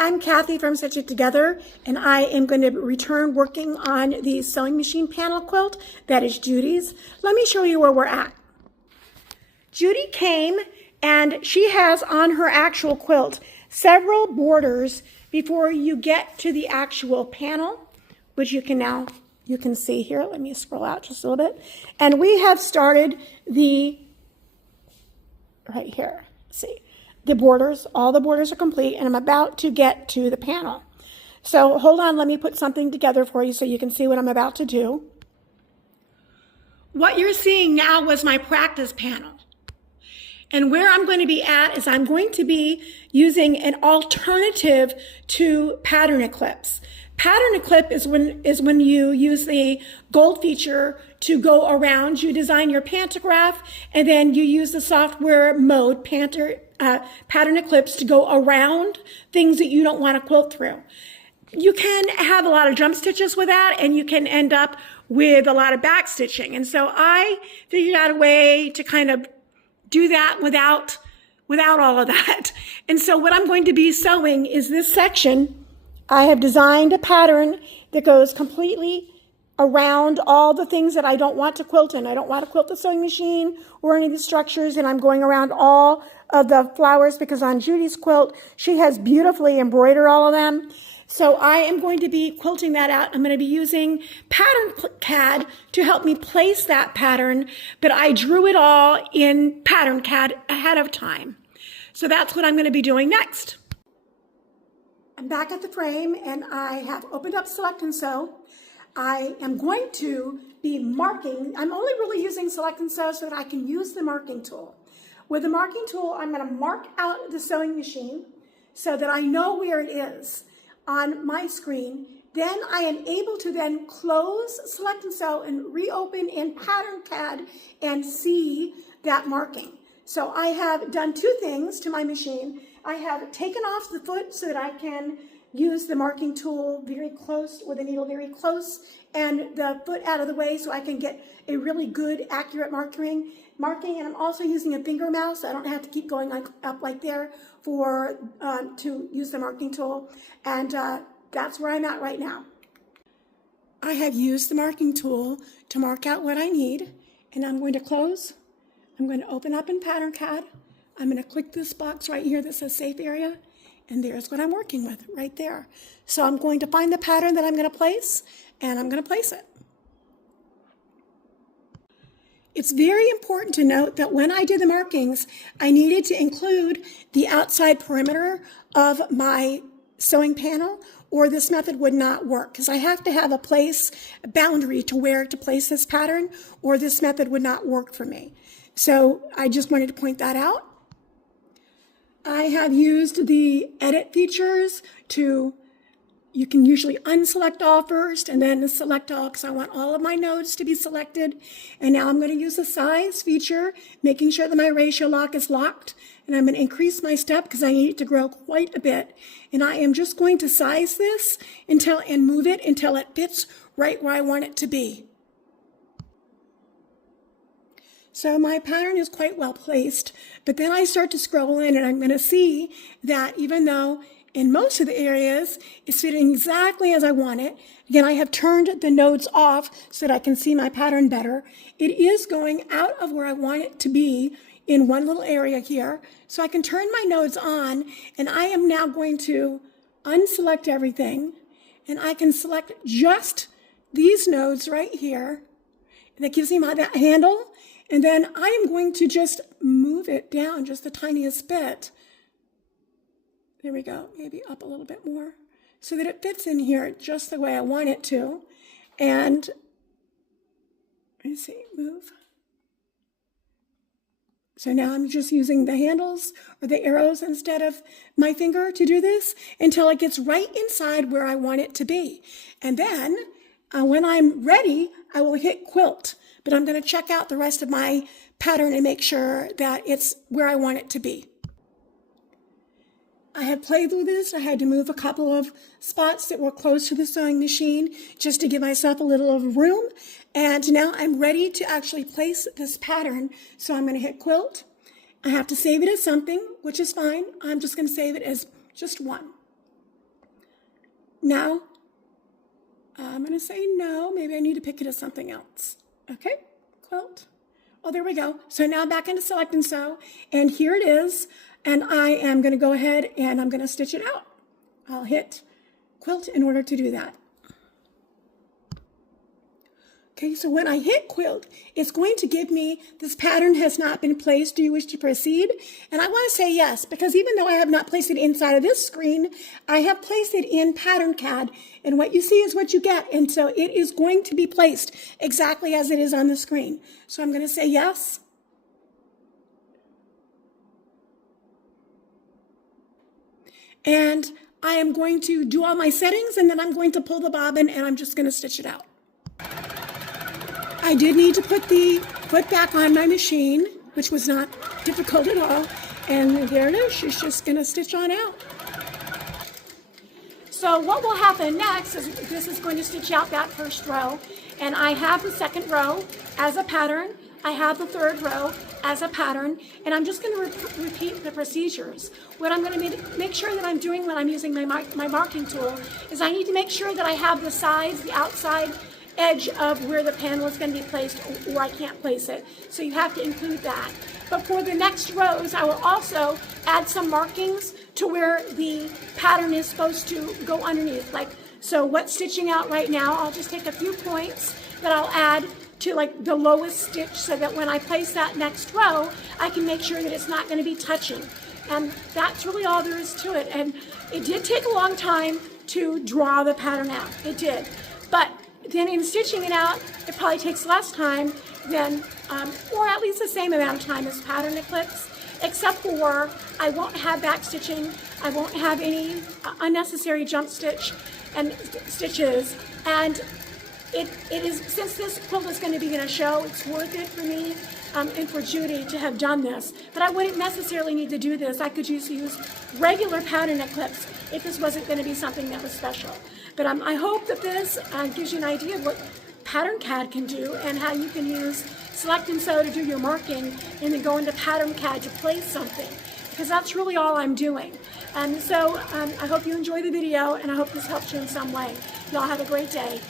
I'm Kathy from Stitch It Together, and I am going to return working on the sewing machine panel quilt. That is Judy's. Let me show you where we're at. Judy came and she has on her actual quilt several borders before you get to the actual panel, which you can see here. Let me scroll out just a little bit. And we have started right here. See. The borders, all the borders are complete, and I'm about to get to the panel. So hold on, let me put something together for you so you can see what I'm about to do. What you're seeing now was my practice panel. And where I'm going to be at is I'm going to be using an alternative to pattern eclipse. Pattern eclipse is when you use the gold feature to go around. You design your pantograph, and then you use the software mode, pattern eclipse, to go around things that you don't want to quilt through. You can have a lot of jump stitches with that, and you can end up with a lot of back stitching. And so I figured out a way to kind of do that without all of that. And so what I'm going to be sewing is this section. I have designed a pattern that goes completely around all the things that I don't want to quilt in. I don't want to quilt the sewing machine or any of the structures, and I'm going around all of the flowers because on Judy's quilt, she has beautifully embroidered all of them. So I am going to be quilting that out. I'm going to be using PatternCAD to help me place that pattern, but I drew it all in PatternCAD ahead of time. So that's what I'm going to be doing next. I'm back at the frame, and I have opened up Select and Sew. I am going to be marking. I'm only really using Select and Sew so that I can use the marking tool. With the marking tool, I'm going to mark out the sewing machine so that I know where it is on my screen. Then I am able to then close Select and Sew and reopen in PatternCAD and see that marking. So I have done two things to my machine. I have taken off the foot so that I can use the marking tool very close, with the needle very close, and the foot out of the way so I can get a really good, accurate marking. And I'm also using a finger mouse, so I don't have to keep going up like there to use the marking tool. And that's where I'm at right now. I have used the marking tool to mark out what I need, and I'm going to close. I'm going to open up in PatternCAD. I'm going to click this box right here that says Safe Area, and there's what I'm working with right there. So I'm going to find the pattern that I'm going to place, and I'm going to place it. It's very important to note that when I did the markings, I needed to include the outside perimeter of my sewing panel, or this method would not work, because I have to have a boundary to where to place this pattern, or this method would not work for me. So I just wanted to point that out. I have used the edit features you can usually unselect all first and then select all, because I want all of my nodes to be selected. And now I'm going to use the size feature, making sure that my ratio lock is locked. And I'm going to increase my step because I need it to grow quite a bit. And I am just going to size this and move it until it fits right where I want it to be. So my pattern is quite well placed, but then I start to scroll in and I'm going to see that even though in most of the areas it's fitting exactly as I want it, again, I have turned the nodes off so that I can see my pattern better. It is going out of where I want it to be in one little area here. So I can turn my nodes on, and I am now going to unselect everything, and I can select just these nodes right here. And that gives me that handle. And then I am going to just move it down just the tiniest bit. There we go, maybe up a little bit more, so that it fits in here just the way I want it to. And let's see, move. So now I'm just using the handles or the arrows instead of my finger to do this until it gets right inside where I want it to be. And then when I'm ready, I will hit quilt. But I'm going to check out the rest of my pattern and make sure that it's where I want it to be. I had played with this. I had to move a couple of spots that were close to the sewing machine just to give myself a little of room. And now I'm ready to actually place this pattern. So I'm going to hit quilt. I have to save it as something, which is fine. I'm just going to save it as just one. Now, I'm going to say no. Maybe I need to pick it as something else. Okay, quilt. Oh, there we go. So now back into Select and Sew, and here it is. And I am going to go ahead and I'm going to stitch it out. I'll hit quilt in order to do that. Okay, so when I hit quilt, it's going to give me this pattern has not been placed. Do you wish to proceed? And I want to say yes, because even though I have not placed it inside of this screen, I have placed it in PatternCAD, and what you see is what you get. And so it is going to be placed exactly as it is on the screen. So I'm going to say yes. And I am going to do all my settings, and then I'm going to pull the bobbin, and I'm just going to stitch it out. I did need to put the foot back on my machine, which was not difficult at all. And there it is. She's just going to stitch on out. So what will happen next is this is going to stitch out that first row. And I have the second row as a pattern. I have the third row as a pattern. And I'm just going to repeat the procedures. What I'm going to make sure that I'm doing when I'm using my marking tool is I need to make sure that I have the sides, the outside edge of where the panel is going to be placed, or I can't place it. So you have to include that. But for the next rows, I will also add some markings to where the pattern is supposed to go underneath. Like, so what's stitching out right now, I'll just take a few points that I'll add to like the lowest stitch so that when I place that next row, I can make sure that it's not going to be touching. And that's really all there is to it. And it did take a long time to draw the pattern out. It did. But then in stitching it out, it probably takes less time than, or at least the same amount of time as Pattern Eclipse, except for I won't have back stitching, I won't have any unnecessary jump stitch and stitches, and it is, since this quilt is going to be in a show, it's worth it for me and for Judy to have done this. But I wouldn't necessarily need to do this. I could just use regular Pattern Eclipse if this wasn't going to be something that was special. But I hope that this gives you an idea of what PatternCAD can do and how you can use Select and Sew to do your marking and then go into PatternCAD to place something, because that's really all I'm doing. And so I hope you enjoy the video, and I hope this helps you in some way. Y'all have a great day.